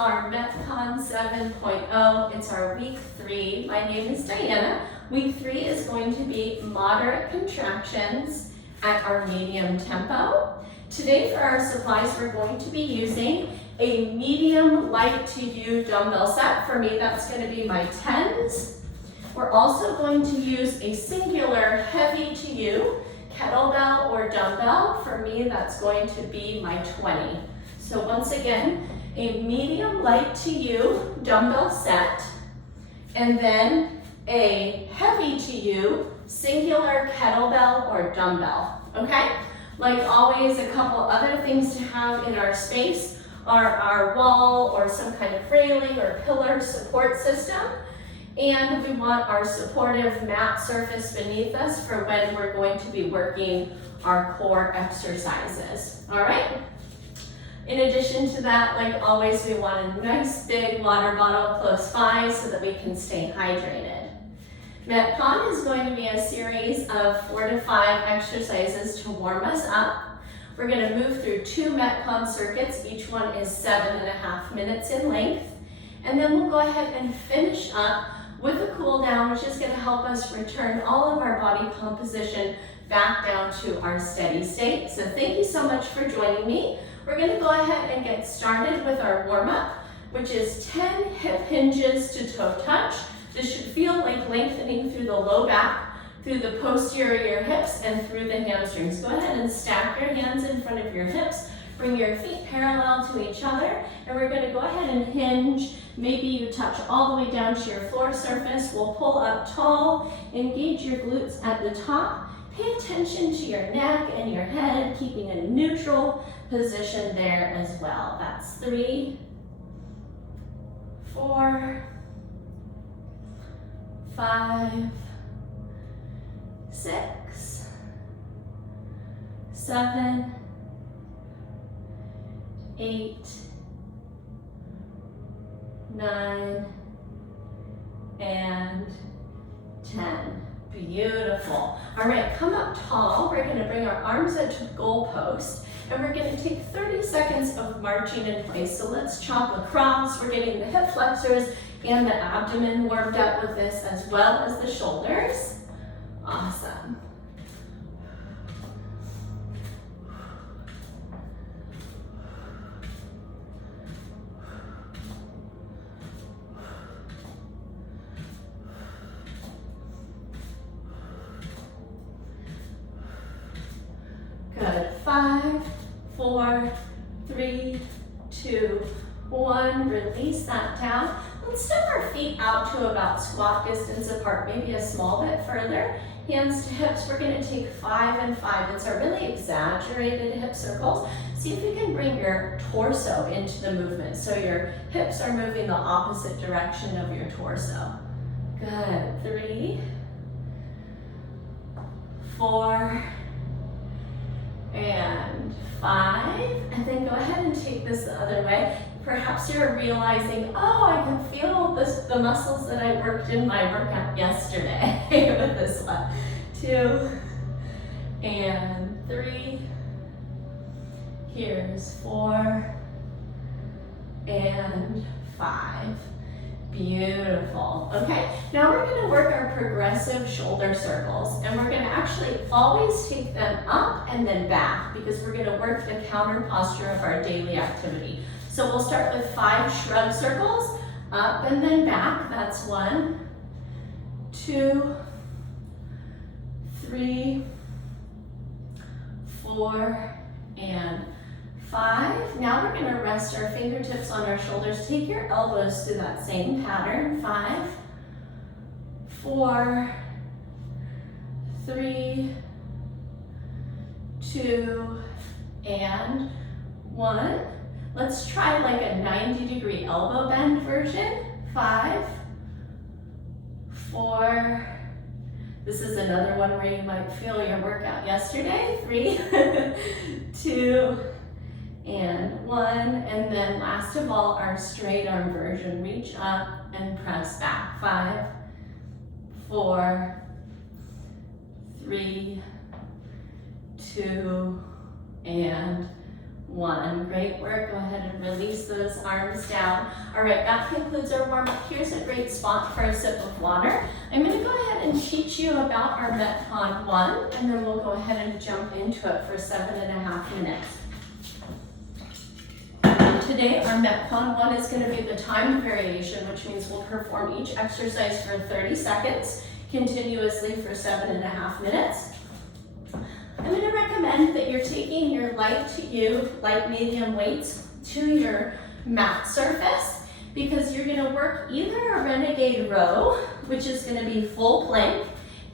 our MetCon 7.0. It's our week 3. My name is Diana. Week 3 is going to be moderate contractions at our medium tempo. Today for our supplies, we're going to be using a medium light to you dumbbell set. For me, that's going to be my 10s. We're also going to use a singular heavy to you kettlebell or dumbbell. For me, that's going to be my 20. So once again, a medium light to you dumbbell set, and then a heavy to you singular kettlebell or dumbbell, okay? Like always, a couple other things to have in our space are our wall or some kind of railing or pillar support system. And we want our supportive mat surface beneath us for when we're going to be working our core exercises, all right? In addition to that, like always, we want a nice big water bottle close by so that we can stay hydrated. MetCon is going to be a series of 4 to 5 exercises to warm us up. We're going to move through 2 MetCon circuits. Each one is 7.5 minutes in length. And then we'll go ahead and finish up with a cool down, which is going to help us return all of our body composition back down to our steady state. So thank you so much for joining me. We're going to go ahead and get started with our warm-up, which is 10 hip hinges to toe touch. This should feel like lengthening through the low back, through the posterior hips, and through the hamstrings. Go ahead and stack your hands in front of your hips. Bring your feet parallel to each other, and we're going to go ahead and hinge. Maybe you touch all the way down to your floor surface. We'll pull up tall, engage your glutes at the top. Pay attention to your neck and your head, keeping a neutral position there as well. That's 3, 4, 5, 6, 7, 8, 9, and 10. Beautiful. All right, come up tall. We're going to bring our arms up to the goalpost, and we're going to take 30 seconds of marching in place. So let's chop across. We're getting the hip flexors and the abdomen warmed up with this, as well as the shoulders. Awesome. Good. 5, 4, 3, 2, 1. Release that down. Let's step our feet out to about squat distance apart, maybe a small bit further. Hands to hips. We're going to take 5 and 5. It's our really exaggerated hip circles. See if you can bring your torso into the movement. So your hips are moving the opposite direction of your torso. Good. 3, 4, and 5, and then go ahead and take this the other way. Perhaps you're realizing, oh, I can feel the muscles that I worked in my workout yesterday with this one. 2, and 3, here's 4, and 5. Beautiful. Okay, now we're going to work our progressive shoulder circles, and we're going to actually always take them up and then back because we're going to work the counter posture of our daily activity. So we'll start with 5 shrug circles, up and then back. That's 1, 2, 3, 4, and 5. Now we're going to rest our fingertips on our shoulders. Take your elbows through that same pattern. 5, 4, 3, 2, and 1. Let's try like a 90-degree elbow bend version. 5, 4. This is another one where you might feel your workout yesterday. 3, 2, and 1, and then last of all, our straight arm version. Reach up and press back. 5, 4, 3, 2, and 1. Great work. Go ahead and release those arms down. All right, that concludes our warm-up. Here's a great spot for a sip of water. I'm going to go ahead and teach you about our MetCon 1, and then we'll go ahead and jump into it for 7.5 minutes. Today, our MetCon 1 is going to be the timed variation, which means we'll perform each exercise for 30 seconds, continuously for 7.5 minutes. I'm going to recommend that you're taking your light medium weights to your mat surface, because you're going to work either a renegade row, which is going to be full plank,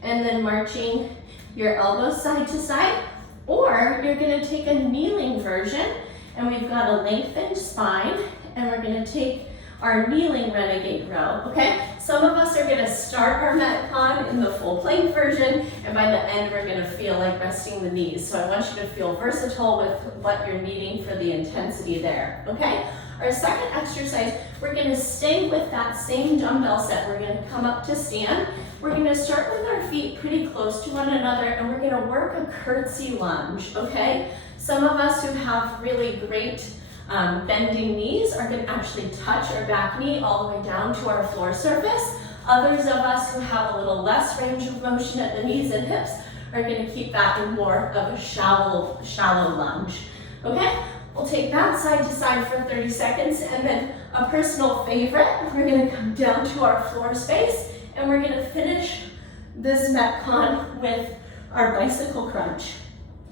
and then marching your elbows side to side, or you're going to take a kneeling version, and we've got a lengthened spine, and we're going to take our kneeling renegade row, okay? Some of us are going to start our MetCon in the full plank version, and by the end we're going to feel like resting the knees. So I want you to feel versatile with what you're needing for the intensity there, okay? Our second exercise, we're going to stay with that same dumbbell set. We're going to come up to stand. We're going to start with our feet pretty close to one another, and we're going to work a curtsy lunge, okay? Some of us who have really great bending knees are going to actually touch our back knee all the way down to our floor surface. Others of us who have a little less range of motion at the knees and hips are going to keep that in more of a shallow lunge. Okay, we'll take that side to side for 30 seconds, and then a personal favorite, we're going to come down to our floor space, and we're going to finish this MetCon with our bicycle crunch.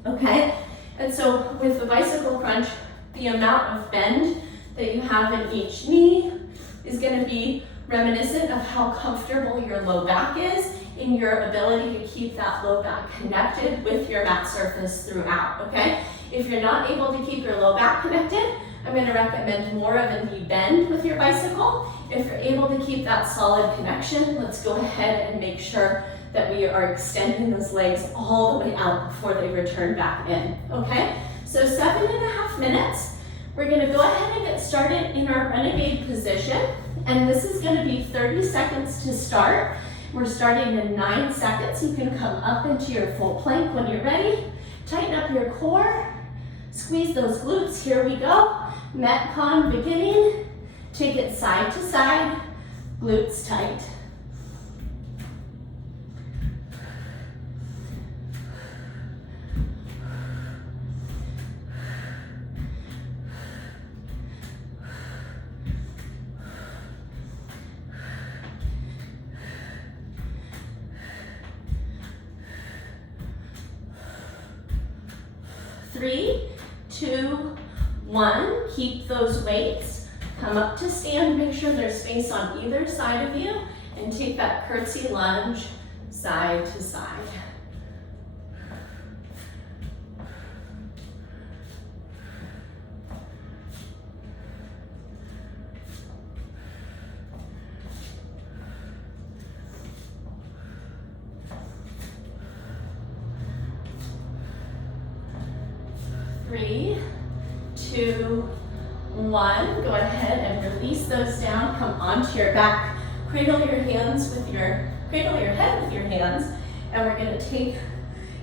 Okay, and so with the bicycle crunch, the amount of bend that you have in each knee is going to be reminiscent of how comfortable your low back is in your ability to keep that low back connected with your mat surface throughout, okay? If you're not able to keep your low back connected, I'm going to recommend more of a knee bend with your bicycle. If you're able to keep that solid connection, let's go ahead and make sure that we are extending those legs all the way out before they return back in, okay? So 7.5 minutes, we're going to go ahead and get started in our renegade position, and this is going to be 30 seconds to start. We're starting in 9 seconds. You can come up into your full plank when you're ready. Tighten up your core, squeeze those glutes. Here we go. MetCon beginning. Take it side to side, glutes tight. Three, 2, 1, keep those weights. Come up to stand, make sure there's space on either side of you, and take that curtsy lunge side to side. Three, 2, 1. Go ahead and release those down. Come onto your back. Cradle your head with your hands, and we're going to take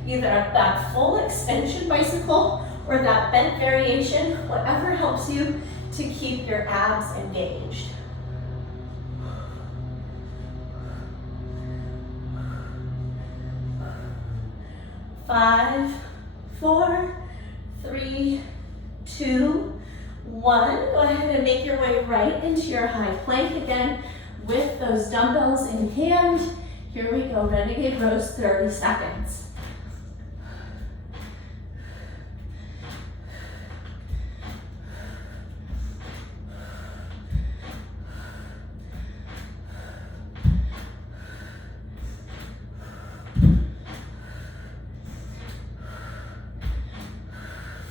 either that full extension bicycle or that bent variation, whatever helps you to keep your abs engaged. 5, 4, 3, 2, 1. Go ahead and make your way right into your high plank again with those dumbbells in hand. Here we go, renegade rows, 30 seconds.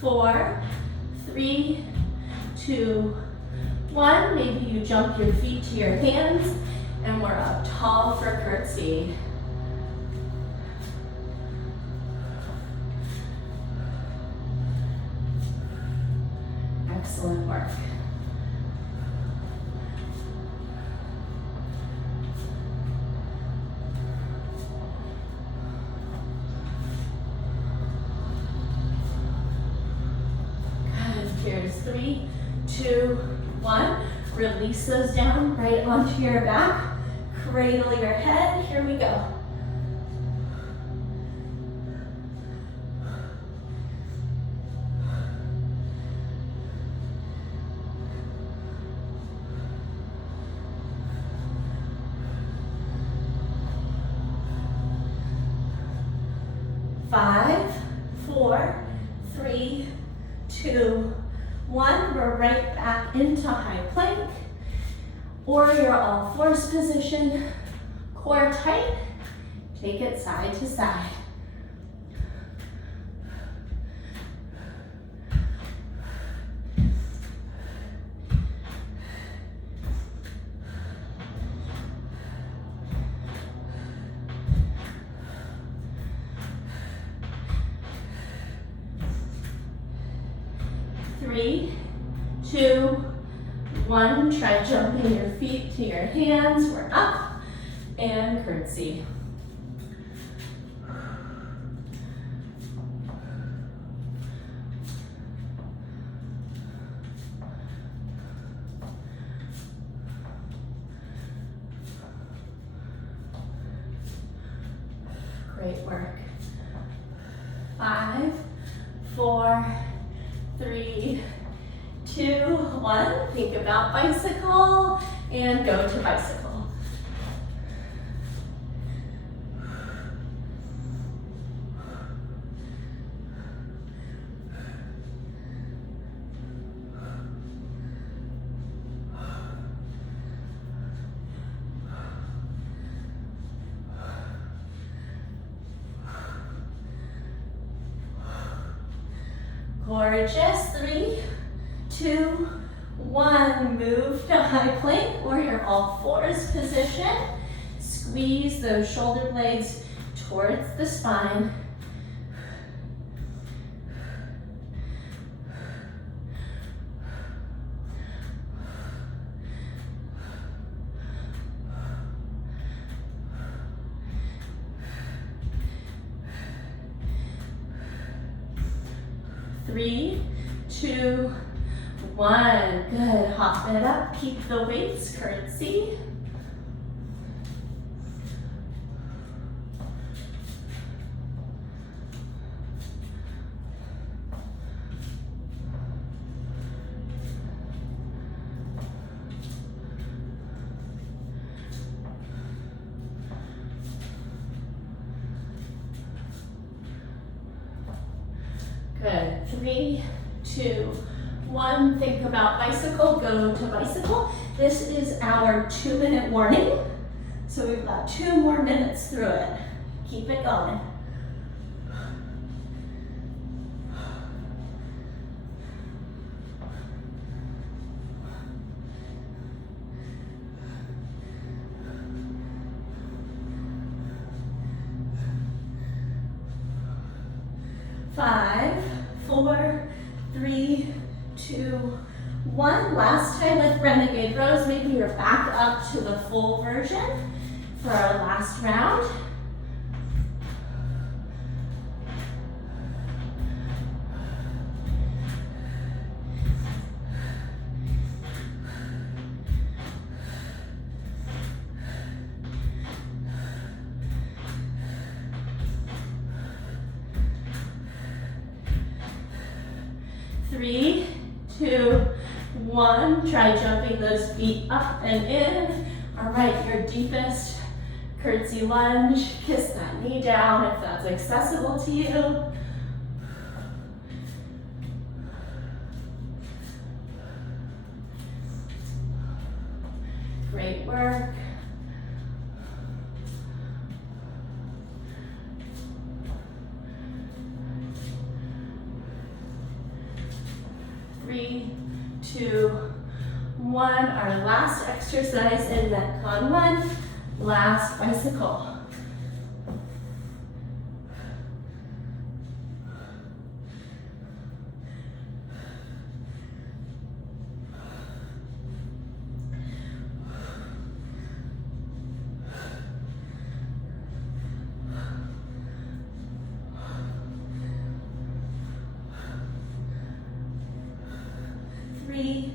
Four, 3, 2, 1. Maybe you jump your feet to your hands, and we're up tall for curtsy. Excellent work. 3, 2, 1. Release those down right onto your back. Cradle your head. Here we go. 5, 4, 3, 2, 1. We're right back into high plank or your all fours position. Core tight. Take it side to side. Three, 2, 1. Try jumping your feet to your hands. We're up and curtsy. Great work. 5, 4, 3, 2, 1. Think about bicycle and go to bicycle. Gorgeous. 3, 2, 1. Move to high plank or your all fours position. Squeeze those shoulder blades towards the spine. Three, 2, 1. Good. Hop it up. Keep the weights. Curtsy. Good. 3, 2, 1. Think about bicycle. Go to bicycle. This is our 2-minute warning. So we've got 2 more minutes through it. Keep it going. Five, 4, 3, 2, 1. Last time with Renegade Rows, maybe you're back up to the full version for our last round. Three, 2, 1. Try jumping those feet up and in. All right, your deepest curtsy lunge. Kiss that knee down if that's accessible to you. Great work. Three, 2, 1. Our last exercise in MetCon 1. Last bicycle. 3,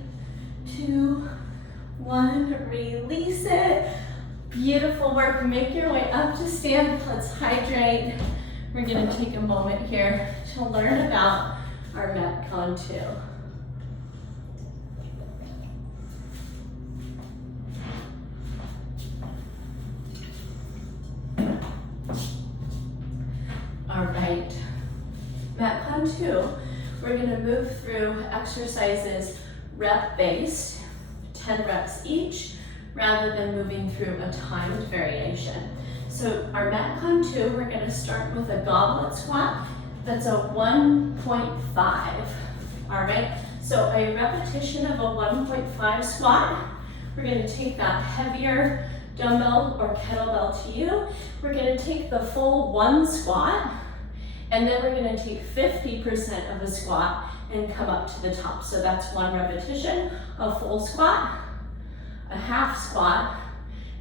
2, 1, release it. Beautiful work, make your way up to stand. Let's hydrate. We're gonna take a moment here to learn about our MetCon 2. All right, MetCon 2, we're gonna move through exercises rep-based, 10 reps each, rather than moving through a timed variation. So our MetCon 2, we're gonna start with a goblet squat that's a 1.5, all right? So a repetition of a 1.5 squat, we're gonna take that heavier dumbbell or kettlebell to you. We're gonna take the full 1 squat, and then we're gonna take 50% of a squat and come up to the top. So that's 1 repetition, a full squat, a half squat,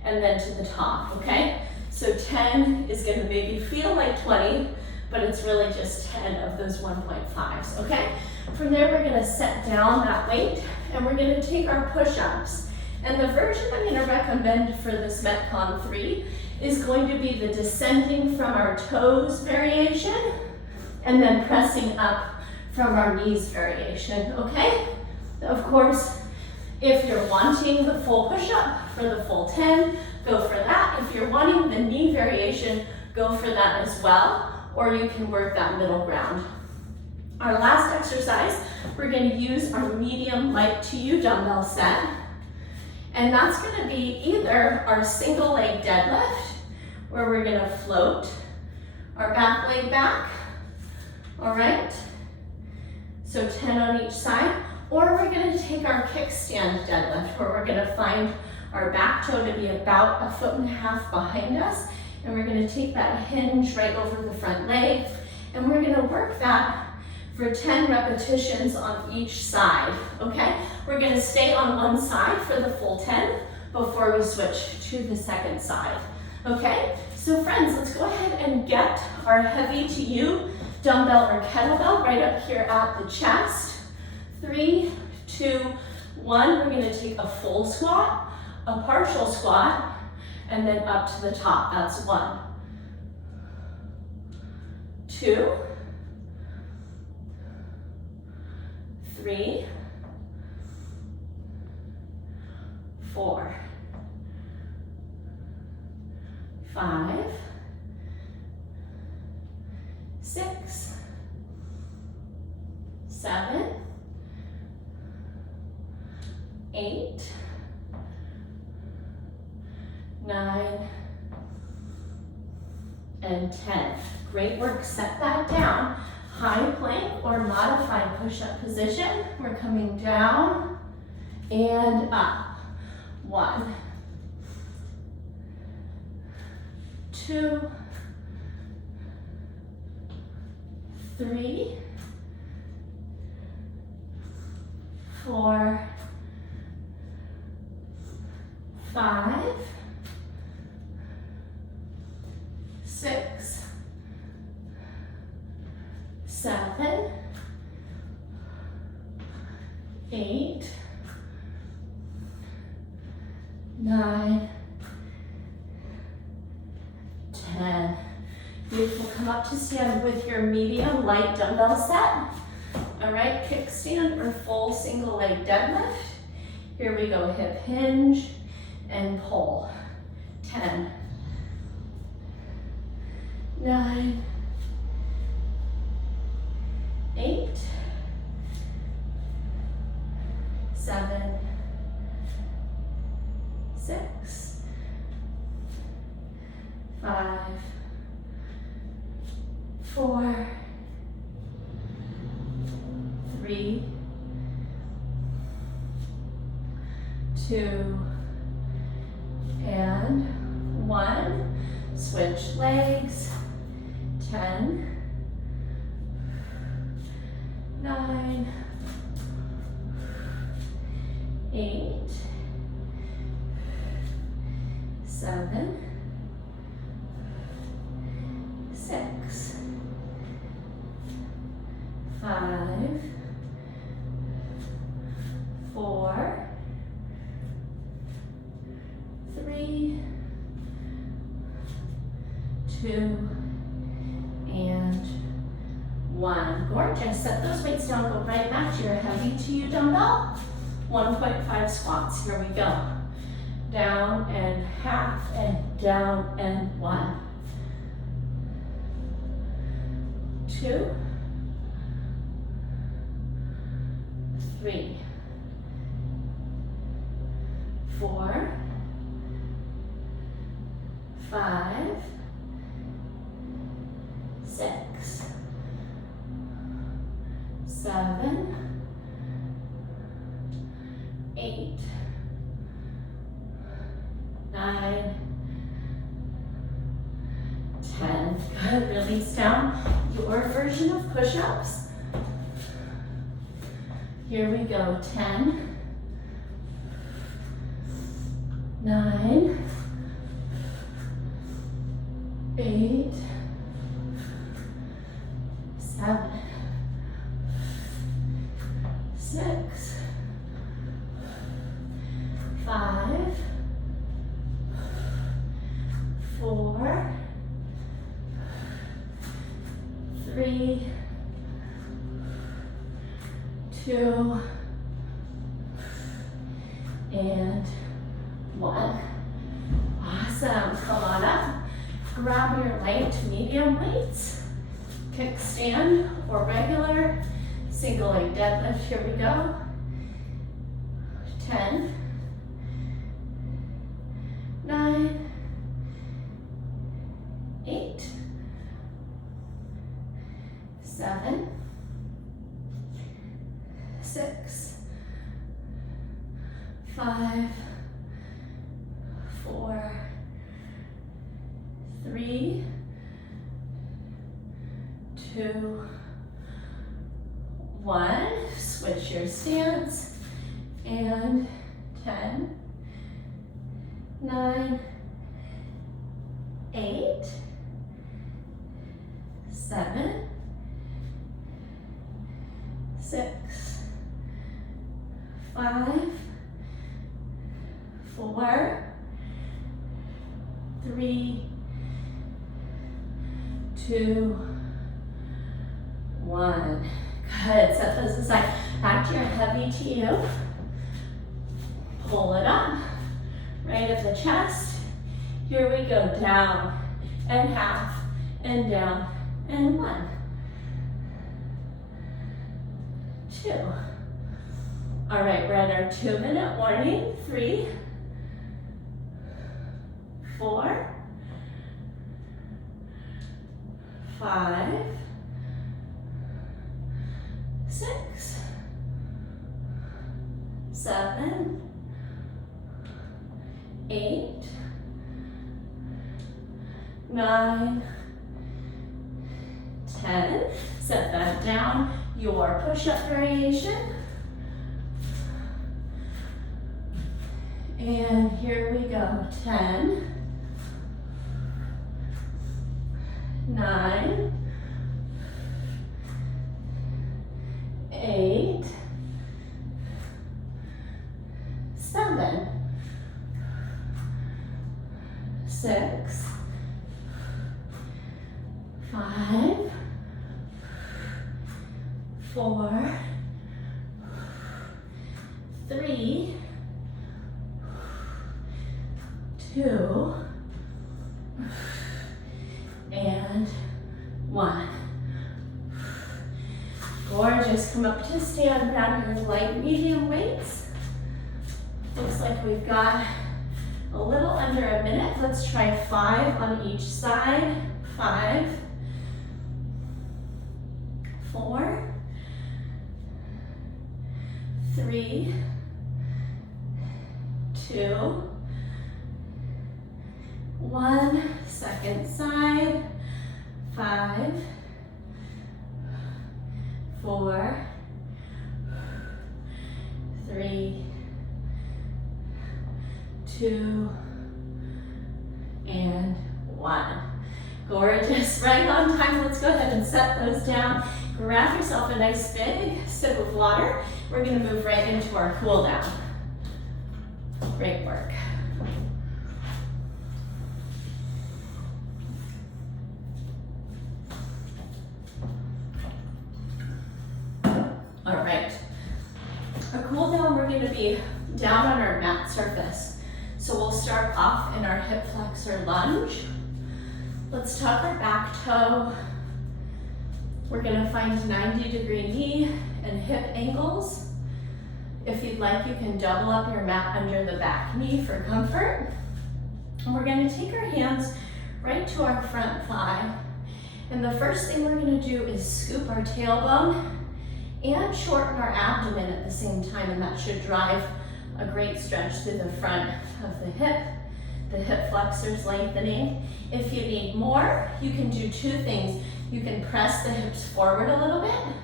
and then to the top, okay? So 10 is gonna maybe feel like 20, but it's really just 10 of those 1.5s, okay? From there, we're gonna set down that weight, and we're gonna take our push-ups. And the version I'm gonna recommend for this MetCon 3 is going to be the descending from our toes variation, and then pressing up from our knees variation, okay? Of course, if you're wanting the full push-up for the full 10, go for that. If you're wanting the knee variation, go for that as well, or you can work that middle ground. Our last exercise, we're gonna use our medium light to you dumbbell set, and that's gonna be either our single leg deadlift, where we're gonna float our back leg back, all right? So 10 on each side, or we're gonna take our kickstand deadlift, where we're gonna find our back toe to be about 1.5 feet behind us, and we're gonna take that hinge right over the front leg, and we're gonna work that for 10 repetitions on each side, okay? We're gonna stay on one side for the full 10 before we switch to the second side, okay? So friends, let's go ahead and get our heavy to you dumbbell or kettlebell right up here at the chest. 3, 2, 1, we're gonna take a full squat, a partial squat, and then up to the top. That's 1, 2, 3, 4, 5, 6, 7, 8, 9, and 10. Great work, set that down. High plank or modified push-up position. We're coming down and up. 1, 2, 3, 4, 5, 6, 7, 8, 9, 10. Beautiful, come up to stand with your medium light dumbbell set. All right, kickstand or full single leg deadlift. Here we go, hip hinge and pull. 10, 9, 8, 7, 6, 5, 4, 3, 2, and 1. Switch legs. 10, 9, 8, 7, 6, 5, 2, and 1. Gorgeous. Set those weights down, go right back to your heavy to you dumbbell. 1.5 squats. Here we go. Down and half, and down and 1. 2, 3, 4, 5, 6, 7, 8, 9, 10. Good. Release down your version of push-ups. Here we go. 10, 9, 8, 7, 6, 5, 4, 3, 2, and 1. Awesome. Come on up. Grab your light to medium weights. Kickstand or regular. Single leg deadlift. Here we go. 10, 9, 8, 7, 6, 5, 4, 3, 2, 1. Switch your stance. And 10, 9, 8, 7, 6, 5, 4, 3, 2, 1. Good. Set those aside. Back to your heavy to you. Pull it up. Right at the chest. Here we go. Down and half and down and 1, 2. All right, we're at our 2-minute warning. 3, 4, 5, 6, 7, 8, 9, 10. Set that down. Your push-up variation. And here we go. 10, 9, 8, 7, 6, 5, 4, 3, 2, and 1. Gorgeous. Come up to stand, grab your light medium weights. Looks like we've got a little under a minute. Let's try 5 on each side. 5, 4, 3, 2, 1. Second side. 5, 4, 3, 2, and 1. Gorgeous. Right on time. Let's go ahead and set those down. Grab yourself a nice big sip of water. We're going to move right into our cool down. Great work. be down on our mat surface. So we'll start off in our hip flexor lunge. Let's tuck our back toe. We're gonna find 90-degree knee and hip angles. If you'd like, you can double up your mat under the back knee for comfort. And we're gonna take our hands right to our front thigh. And the first thing we're gonna do is scoop our tailbone and shorten our abdomen at the same time, and that should drive a great stretch through the front of the hip flexors lengthening. If you need more, you can do two things. You can press the hips forward a little bit,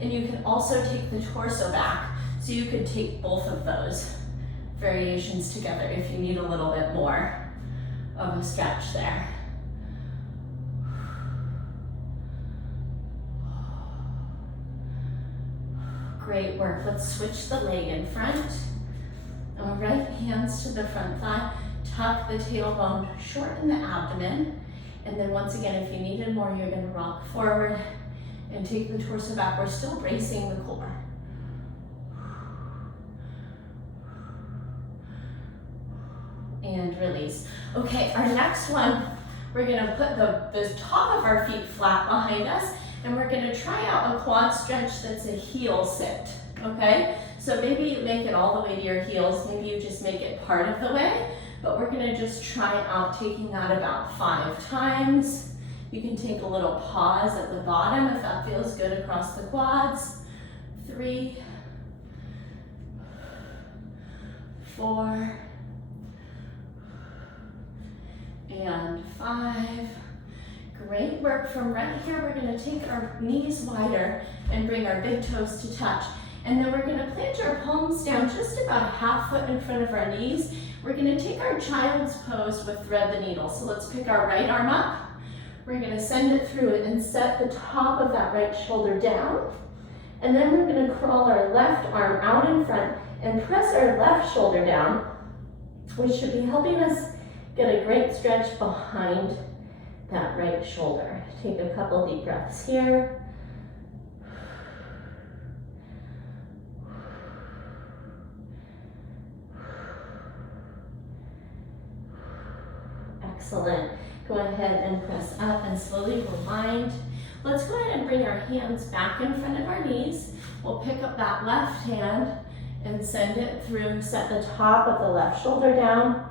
and you can also take the torso back. So you could take both of those variations together if you need a little bit more of a stretch there. Great work. Let's switch the leg in front. All right, hands to the front thigh. Tuck the tailbone, shorten the abdomen. And then once again, if you needed more, you're gonna rock forward and take the torso back. We're still bracing the core. And release. Okay, our next one, we're gonna put the top of our feet flat behind us, and we're gonna try out a quad stretch that's a heel sit, okay? So maybe you make it all the way to your heels, maybe you just make it part of the way, but we're gonna just try out taking that about 5 times. You can take a little pause at the bottom if that feels good across the quads. 3, 4, and 5. Great work. From right here, we're gonna take our knees wider and bring our big toes to touch. And then we're gonna plant our palms down just about a half foot in front of our knees. We're gonna take our child's pose with thread the needle. So let's pick our right arm up. We're gonna send it through it and set the top of that right shoulder down. And then we're gonna crawl our left arm out in front and press our left shoulder down, which should be helping us get a great stretch behind that right shoulder. Take a couple deep breaths here. Excellent. Go ahead and press up and slowly rewind. Let's go ahead and bring our hands back in front of our knees. We'll pick up that left hand and send it through. Set the top of the left shoulder down.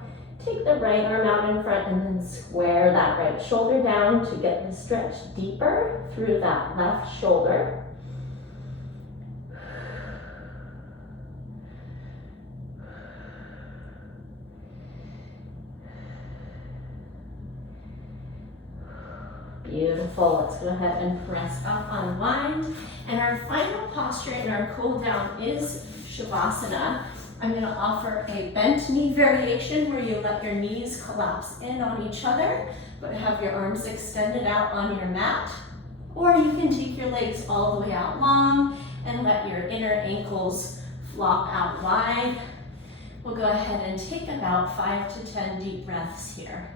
Take the right arm out in front and then square that right shoulder down to get the stretch deeper through that left shoulder. Beautiful. Let's go ahead and press up, unwind. And our final posture in our cool down is Shavasana. I'm going to offer a bent knee variation where you let your knees collapse in on each other, but have your arms extended out on your mat. Or you can take your legs all the way out long and let your inner ankles flop out wide. We'll go ahead and take about 5 to 10 deep breaths here.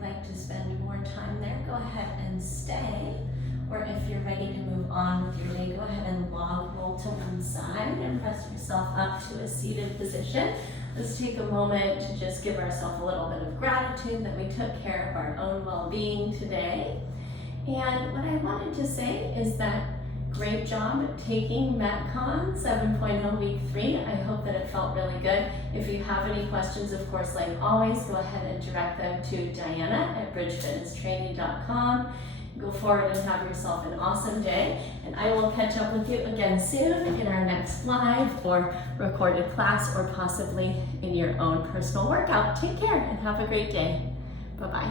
Like to spend more time there, go ahead and stay. Or if you're ready to move on with your day, go ahead and log roll to one side and press yourself up to a seated position. Let's take a moment to just give ourselves a little bit of gratitude that we took care of our own well-being today. And what I wanted to say is that great job taking MetCon 7.0 week 3. I hope that it felt really good. If you have any questions, of course, like always, go ahead and direct them to Diana@bridgefitnesstraining.com. Go forward and have yourself an awesome day, and I will catch up with you again soon in our next live or recorded class, or possibly in your own personal workout. Take care and have a great day. Bye-bye.